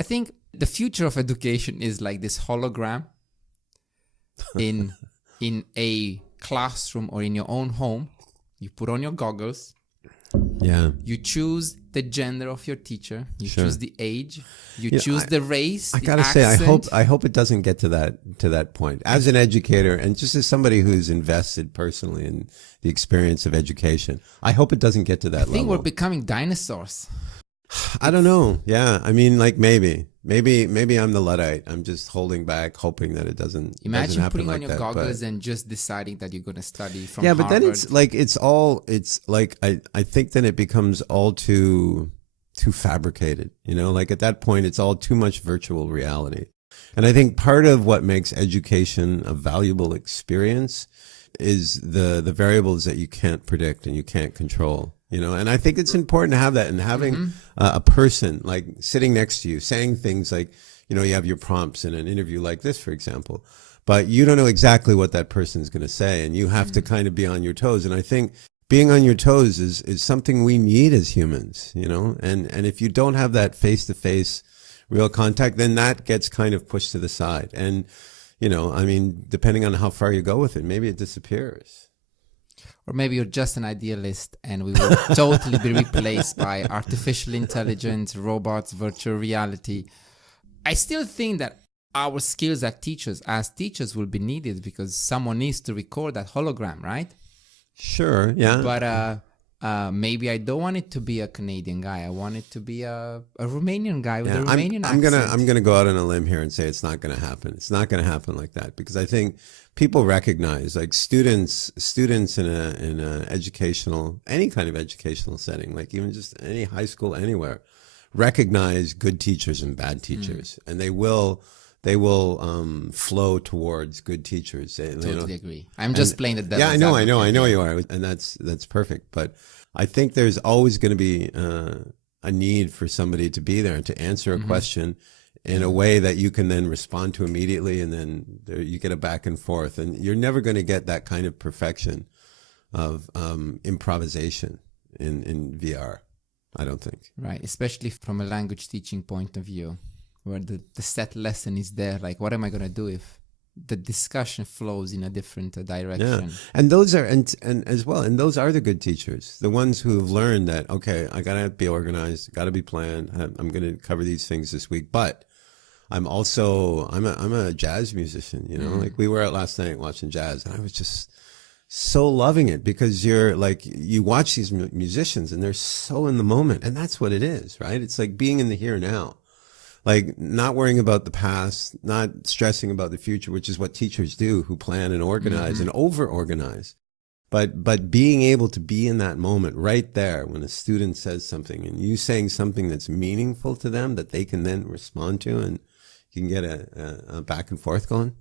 I think the future of education is like this hologram in a classroom or in your own home. You put on your goggles. Yeah. You choose the gender of your teacher. You Sure. choose the age. You choose the race. I the gotta say, accent. I hope it doesn't get to that point. As an educator, and just as somebody who's invested personally in the experience of education, I hope it doesn't get to that level. I think we're becoming dinosaurs. I don't know. Yeah, I mean, like maybe I'm the Luddite. I'm just holding back, hoping that it doesn't. Imagine doesn't happen putting like on your that, goggles and just deciding that you're going to study from yeah, Harvard. but then it's like I think then it becomes all too fabricated. You know, like at that point, it's all too much virtual reality. And I think part of what makes education a valuable experience is the variables that you can't predict and you can't control. You know, and I think it's important to have that, and having a person like sitting next to you saying things like, you know, you have your prompts in an interview like this, for example, but you don't know exactly what that person's going to say, and you have to kind of be on your toes. And I think being on your toes is something we need as humans, you know, and if you don't have that face-to-face real contact, then that gets kind of pushed to the side. And, you know, I mean, depending on how far you go with it, maybe it disappears. Or maybe you're just an idealist and we will totally be replaced by artificial intelligence, robots, virtual reality. I still think that our skills as teachers will be needed, because someone needs to record that hologram, right? Sure, yeah. But maybe I don't want it to be a Canadian guy. I want it to be a Romanian guy with a Romanian accent. I'm gonna go out on a limb here and say it's not gonna happen. It's not gonna happen like that, because I think people recognize, like students in a educational, any kind of educational setting, like even just any high school anywhere, recognize good teachers and bad teachers, and they will flow towards good teachers. Totally agree. I'm just playing the devil's advocate. advocate. I know you are, and that's perfect. But I think there's always going to be a need for somebody to be there and to answer a question in a way that you can then respond to immediately, and then you get a back and forth. And you're never going to get that kind of perfection of improvisation in VR, I don't think. Right, especially from a language teaching point of view, where the set lesson is there. Like, what am I going to do if the discussion flows in a different direction? Yeah, and those are and as well, and those are the good teachers, the ones who have learned that, okay, I got to be organized, got to be planned. I'm going to cover these things this week, but I'm a jazz musician. You know, like we were out last night watching jazz, and I was just so loving it, because you're like, you watch these musicians and they're so in the moment, and that's what it is, right? It's like being in the here and now. Like not worrying about the past, not stressing about the future, which is what teachers do, who plan and organize and over-organize. But being able to be in that moment right there when a student says something, and you saying something that's meaningful to them that they can then respond to, and you can get a back and forth going.